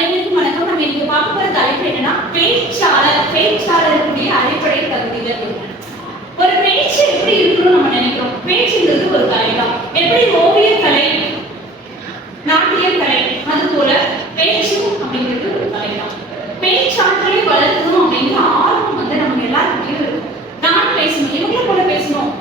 அனைவருக்கும் வணக்கம். நம்ம இன்னைக்கு பார்க்க போற தலைப்பு என்னன்னா பேச்சாளர் பேச்சாளருடைய அடிப்படை தகுதிகள் ஒரு பேச்சு எப்படி இருக்கணும் நம்ம நினைக்கிறோம். பேச்சுங்கிறது ஒரு கலை தான் எப்படி ஓவிய கலை நாட்டிய கலை அது போல பேச்சும் அப்படிங்கிறது ஒரு கலை தான் பேச்சாளர் வளர்க்கணும் அப்படிங்கிற ஆர்வம் வந்து நம்ம எல்லாருக்கிட்டையும் இருக்கும் நான் பேசணும் இவங்கள போல பேசணும்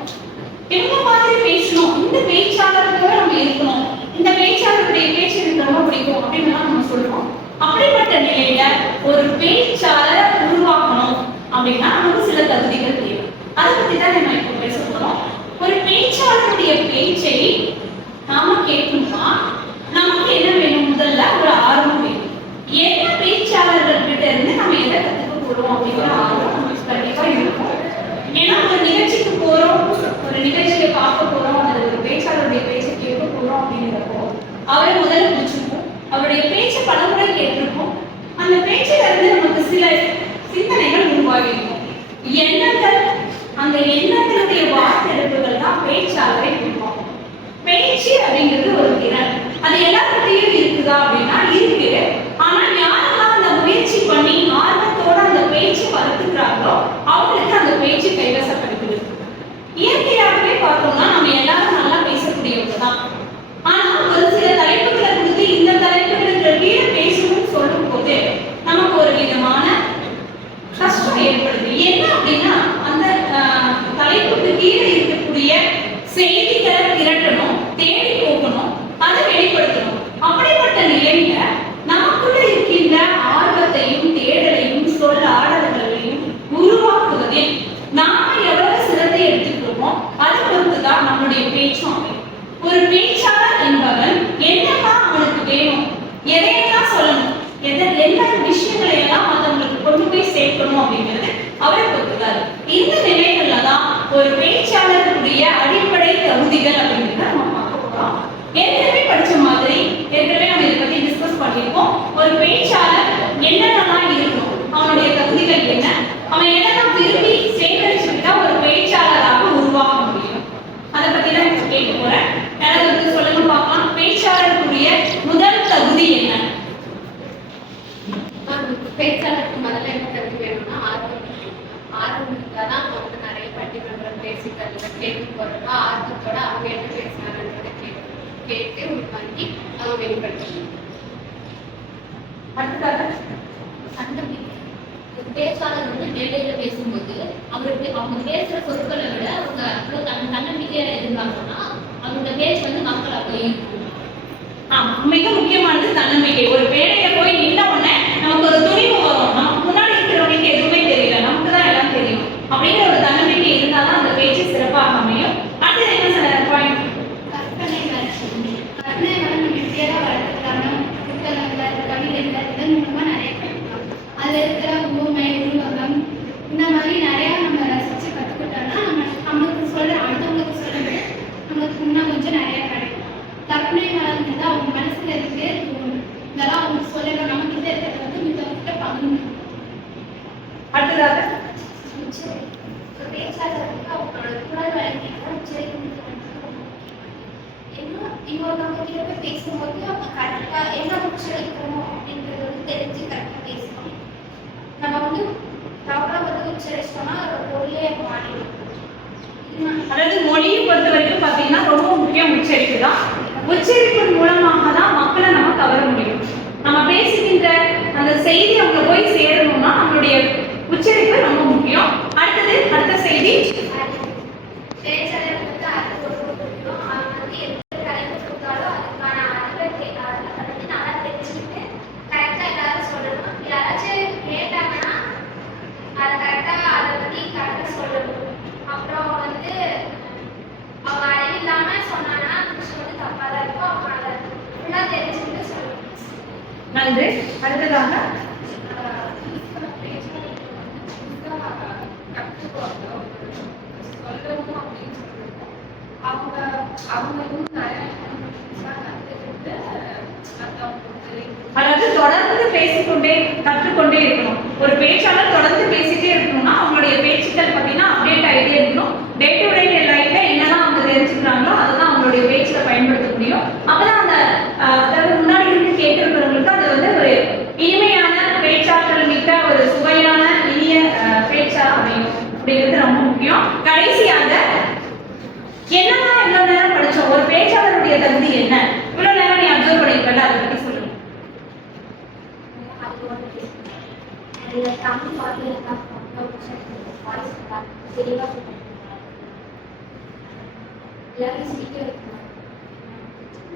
இவங்க மாதிரி பேசணும் இந்த பேச்சாளர் போல நம்ம இருக்கணும் இந்த பேச்சாளருடைய பேச்சு எனக்கு ரொம்ப பிடிக்கும் அப்படின்னு எல்லாம் நம்ம சொல்றோம் அப்படிப்பட்ட நிலையில ஒரு பேச்சாளரை உருவாக்கணும் அப்படின்னா நமக்கு சில தகுதிகள் தேவை. அதை பத்தி தான் நம்ம இப்போ பேச போறோம். ஒரு பேச்சாளருடைய பேச்சை நாம கேட்கணுமா? நமக்கு என்ன வேணும்? முதல்ல ஒரு ஆர்வம் வேணும். என்ன பேச்சாளர்கள் கிட்ட இருந்து நம்ம எதை கத்துக்க போறோம் அப்படிங்கிற ஆர்வம் நமக்கு கண்டிப்பா இருக்கும். ஏன்னா ஒரு நிகழ்ச்சிக்கு போறோம் ஒரு நிகழ்ச்சியை பார்க்க போறோம் அல்லது ஒரு பேச்சாளருடைய பேச்சை கேட்க போறோம் அப்படிங்கிறப்போ அவரை முதல்ல பிடிச்சிருக்கும் அவருடைய பேச்சை பலமுறை கேட்டிருப்போம். அந்த பேச்சில இருந்து நமக்கு சில சிந்தனைகள் உருவாகிருக்கும் எண்ணங்கள் அந்த எண்ணங்களுடைய வார்த்தெடுப்புகள் தான் பேச்சாளரை உருவாக்கும் பேச்சு அப்படிங்கிறது ஒரு திறன் அது எல்லாருக்கிட்டையும் இருக்குதா அப்படின்னா இருக்கு ஆனா யாரெல்லாம் அந்த முயற்சி பண்ணி ஆர்வத்தோட அந்த பேச்சு வளர்த்துக்கிறாங்களோ அவங்களுக்கு அந்த பேச்சு கைவசப்படுத்துது இயற்கையாகவே பார்த்தோம்னா நம்ம எல்லாரும் நல்லா பேசக்கூடியவங்க தான் ஆனா ஒரு சில தலைப்புகளை கொடுத்து இந்த தலைப்புகளுக்கு கீழே பேசணும்னு சொல்லும் போது நமக்கு ஒரு விதமான கஷ்டம் ஏற்படுது என்ன அப்படின்னா அந்த ஆஹ், தலைப்புக்கு கீழே இருக்கக்கூடிய செய்திகளை திரட்டணும் தேடி போகணும் அதை வெளிப்படுத்தணும் அப்படிப்பட்ட நிலையில நமக்குள்ள இருக்கின்ற ஆர்வத்தையும் தேடலையும் சொல் ஆடல்களையும் உருவாக்குவதில் நாம எவ்வளவு சிரத்தை எடுத்துக்கிறோமோ அதை பொறுத்துதான் நம்முடைய பேச்சும் அமையும். ஒரு பேச்சாளர் என்பவன் என்னெல்லாம் அவனுக்கு வேணும் எதையெல்லாம் சொல்லணும் எதை என்ன விஷயங்களை எல்லாம் மற்றவங்களுக்கு கொண்டு போய் சேர்க்கணும் அப்படிங்கிறது அவரை பொறுத்துதான். இந்த நிலைகள்ல தான் ஒரு பேச்சாளருடைய அடிப்படை தகுதிகள் அப்படிங்கிறத நம்ம பார்க்க போறோம் ஏற்கனவே படிச்ச மாதிரி ஏற்கனவே நம்ம இதை பத்தி டிஸ்கஸ் பண்ணியிருக்கோம் ஒரு பேச்சாளர் என்னென்னலாம் இருக்கணும் அவனுடைய தகுதிகள் என்ன அவன் என்னெல்லாம் விரும்பி சேகரிச்சுக்கிட்டா ஒரு பேச்சாளராக உருவாக முடியும். அதை பத்தி தான் இப்ப கேட்க போறேன். யாராவது ஒருத்தர் சொல்லுங்க பார்க்கலாம். பேச்சாளருக்குரிய முதல் தகுதி என்ன? பேச்சாளருக்கு முதல்ல என்ன தகுதி வேணும்னா ஆர்வம். ஆர்வம் இருந்தால் தான் அவங்க வந்து நிறைய பட்டிமன்றம் பேசிக்கிறது கேட்க போகிறப்ப ஆர்வத்தோட அவங்க என்ன பேசுனாங்கன்றதை கேட்டு கேட்டு உள்வாங்கி அவங்க வெளிப்படுத்தணும். அடுத்ததாக? அந்த பேச்சாளர் வந்து மேடையில பேசும்போது அவருக்கு அவங்க பேசுற சொற்களை விட அவங்க அவ்வளவு தன் தன்னம்பிக்கையா இருந்தாங்கன்னா அவங்க பேச்சு வந்து மக்கள் அப்படியே இருக்கும். மிக முக்கியமானது தன்னம்பிக்கை. ஒரு வேலையில போய் நின்ன உடனே நமக்கு ஒரு துணிவு வரும். நமக்கு முன்னாடி இருக்கிறவங்களுக்கு எதுவுமே தெரியல. நமக்கு தான் எல்லாம் தெரியும். அப்படிங்கிற அடுத்ததாக பேச்சாளருக்கு அவங்களோட குரல் வழங்கிட்டு உச்சரிப்பு இன்னும் இன்னொருத்தவங்க கிட்ட போய் பேசும்போது அவங்க கரெக்டா என்ன உச்சரிக்கணும் அப்படின்றது வந்து தெரிஞ்சு கரெக்டா பேசணும் நம்ம வந்து தவறா வந்து உச்சரிச்சோம்னா அதோட மாறிடும் அதாவது மொழியை பொறுத்த வரைக்கும் பார்த்தீங்கன்னா ரொம்ப முக்கியம் உச்சரிப்பு தான். உச்சரிப்பின் மூலமாக தான் மக்களை நம்ம கவர முடியும். நம்ம பேசுகின்ற அந்த செய்தி அவங்க போய் சேரணும்னா நம்மளுடைய உச்சரிப்பு ரொம்ப முக்கியம் அடுத்தது அடுத்த செய்தி பேச்சாளருக்கு வந்து அர்த்தம் ரொம்ப பிடிக்கும் அவங்க வந்து எந்த தலைப்பு கொடுத்தாலும் அதுக்கான அறிவை தே- அதை பத்தி நல்லா தெரிஞ்சுக்கிட்டு கரெக்டா எல்லாரும் சொல்லணும் யாராச்சும் கேட்டாங்கன்னா அதை கரெக்டா அதை பத்தி கரெக்டா சொல்லணும் அப்புறம் வந்து அவங்க அறிவில்லாம சொன்னாங்கன்னா அந்த விஷயம் வந்து தப்பா தான் இருக்கும் அவங்க அதை ஃபுல்லா தெரிஞ்சுக்கிட்டு சொல்லணும் நன்றி. அடுத்ததாக அவங்க அவங்க இன்னும் நிறைய கற்றுக்கிட்டு அதாவது தொடர்ந்து பேசிக்கொண்டே கற்றுக்கொண்டே இருக்கணும். ஒரு பேச்சாளர் தொடர்ந்து பேசிட்டே இருக்கணும் அவங்களுடைய பேச்சுக்கள் பார்த்தீங்கன்னா அப்டேட் ஆகிட்டே இருக்கணும் டே டு டே லைஃப்ல என்னெல்லாம் அவங்க தெரிஞ்சுக்கிறாங்களோ அதெல்லாம் அவங்களுடைய பேச்சில் பயன்படுத்த முடியும் அப்பதான் அந்த அஹ், அதாவது முன்னாடி இருந்து கேட்டிருக்கிறவங்களுக்கு அது வந்து ஒரு இந்த தமிழ் பாட்டு எல்லாம் வாய்ஸ் தெளிவாக எல்லாரும் சிரிக்க வைக்கணும்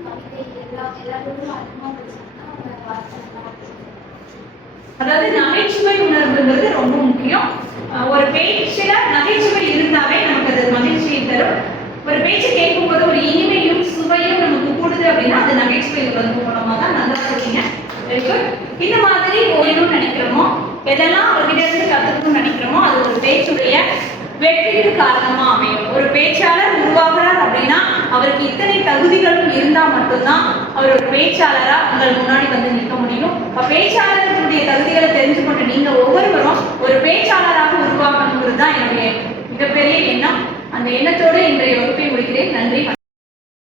கவிதை எல்லா எல்லாரோடும் அதிகமாக படிச்சாங்கன்னா அவங்க நல்லா அதாவது நகைச்சுவை உணர்வுங்கிறது ரொம்ப முக்கியம். ஒரு பேச்சுல நகைச்சுவை இருந்தாவே நமக்கு அது மகிழ்ச்சியை தரும். ஒரு பேச்சு கேட்கும் போது ஒரு இனிமையும் சுவையும் நமக்கு கூடுது அப்படின்னா அது நகைச்சுவை உணர்வு மூலமா தான் நல்லா இருக்கீங்க. இந்த மாதிரி ஓடணும்னு நினைக்கிறோமோ எதெல்லாம் அவர்கிட்ட இருந்து கத்துக்கணும்னு நினைக்கிறோமோ அது ஒரு பேச்சுடைய வெற்றிக்கு காரணமா அமையும். ஒரு பேச்சாளர் உருவாகிறார் அப்படின்னா அவருக்கு இத்தனை தகுதிகளும் இருந்தா மட்டும்தான் அவர் ஒரு பேச்சாளரா உங்கள் முன்னாடி வந்து நிற்க முடியும். பேச்சாளர்களுடைய தகுதிகளை தெரிஞ்சு கொண்டு நீங்க ஒவ்வொருவரும் ஒரு பேச்சாளராக உருவாகணுங்கிறது தான் என்னுடைய மிகப்பெரிய எண்ணம். அந்த எண்ணத்தோடு இன்றைய வகுப்பை முடிக்கிறேன். நன்றி.